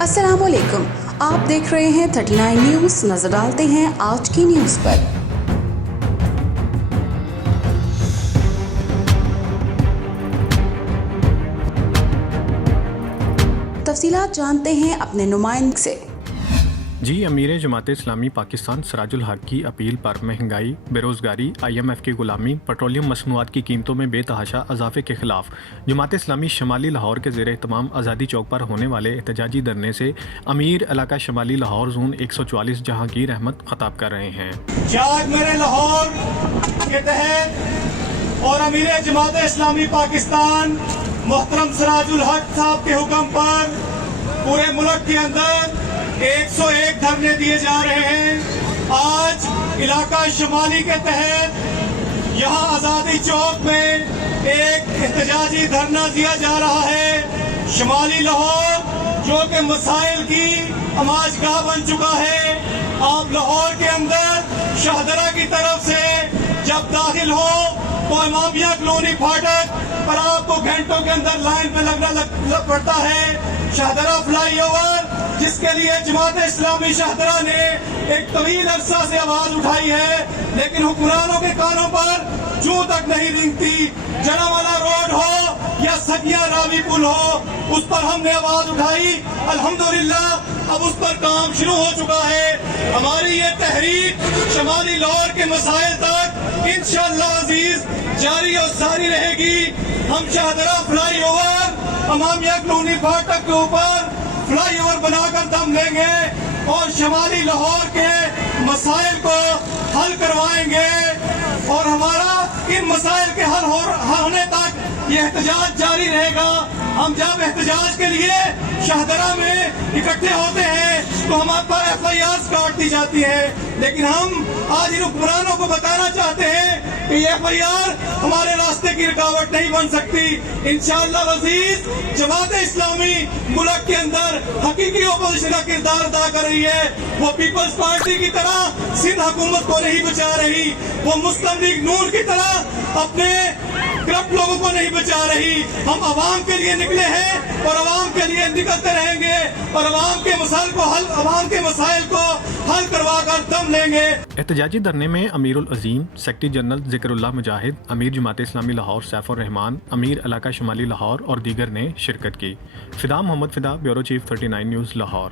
السلام علیکم، آپ دیکھ رہے ہیں 39 نیوز۔ نظر ڈالتے ہیں آج کی نیوز پر۔ تفصیلات جانتے ہیں اپنے نمائندے سے۔ امیر جماعت اسلامی پاکستان سراج الحق کی اپیل پر مہنگائی، بے روزگاری، IMF کی غلامی، پیٹرولیم مصنوعات کی قیمتوں میں بے تحاشا اضافے کے خلاف جماعت اسلامی شمالی لاہور کے زیر اہتمام آزادی چوک پر ہونے والے احتجاجی دھرنے سے امیر علاقہ شمالی لاہور زون 144 جہانگیر احمد خطاب کر رہے ہیں۔ آج میرے لاہور کے تحت اور امیر جماعت اسلامی پاکستان محترم سراج الحق صاحب کے حکم پر پورے ملک کے اندر 101 دھرنے دیے جا رہے ہیں۔ آج علاقہ شمالی کے تحت یہاں آزادی چوک میں ایک احتجاجی دھرنا دیا جا رہا ہے۔ شمالی لاہور جو کہ مسائل کی آماج گاہ بن چکا ہے، آپ لاہور کے اندر شاہدرہ کی طرف سے جب داخل ہو تو امامیہ کلونی پھاٹک پر آپ کو گھنٹوں کے اندر لائن پہ لگنا پڑتا ہے۔ شاہدرہ فلائی اوور جس کے لیے جماعت اسلامی شاہدرہ نے ایک طویل عرصہ سے آواز اٹھائی ہے، لیکن حکمرانوں کے کانوں پر چوں تک نہیں رینگتی۔ جڑا والا روڈ ہو یا سگیاں راوی پل ہو، اس پر ہم نے آواز اٹھائی، الحمدللہ اب اس پر کام شروع ہو چکا ہے۔ ہماری یہ تحریک شمالی لاہور کے مسائل تک انشاءاللہ عزیز جاری اور ساری رہے گی۔ ہم شاہدرہ فلائی اوور امامیہ کلونی پھاٹک کے اوپر فلائی اوور بنا کر دم لیں گے اور شمالی لاہور کے مسائل کو حل کروائیں گے، اور ہمارا ان مسائل کے حل ہونے تک یہ احتجاج جاری رہے گا۔ ہم جب احتجاج کے لیے شاہدرہ میں اکٹھے ہوتے ہیں تو ہمارے پر FIRs کاٹ دی جاتی ہے، لیکن ہم آج ان حکمرانوں کو بتانا چاہتے ہیں کہ یہ FIR ہمارے راستے کی رکاوٹ نہیں بن سکتی۔ انشاءاللہ عزیز جماعت اسلامی ملک کے اندر حقیقی اپوزیشن کا کردار ادا کر رہی ہے۔ وہ پیپلز پارٹی کی طرح سندھ حکومت کو نہیں بچا رہی، وہ مسلم لیگ نون کی طرح اپنے کرپٹ لوگوں کو نہیں بچا رہی۔ ہم عوام کے لیے نکلے ہیں اور عوام کے لیے نکلتے رہیں گے اور عوام کے مسائل کو حل کروا کر دم لیں گے۔ احتجاجی دھرنے میں امیر العظیم، سیکرٹری جنرل ذکر اللہ مجاہد، امیر جماعت اسلامی لاہور سیف الرحمان، امیر علاقہ شمالی لاہور اور دیگر نے شرکت کی۔ فدا محمد فدا، بیورو چیف 39 نیوز لاہور۔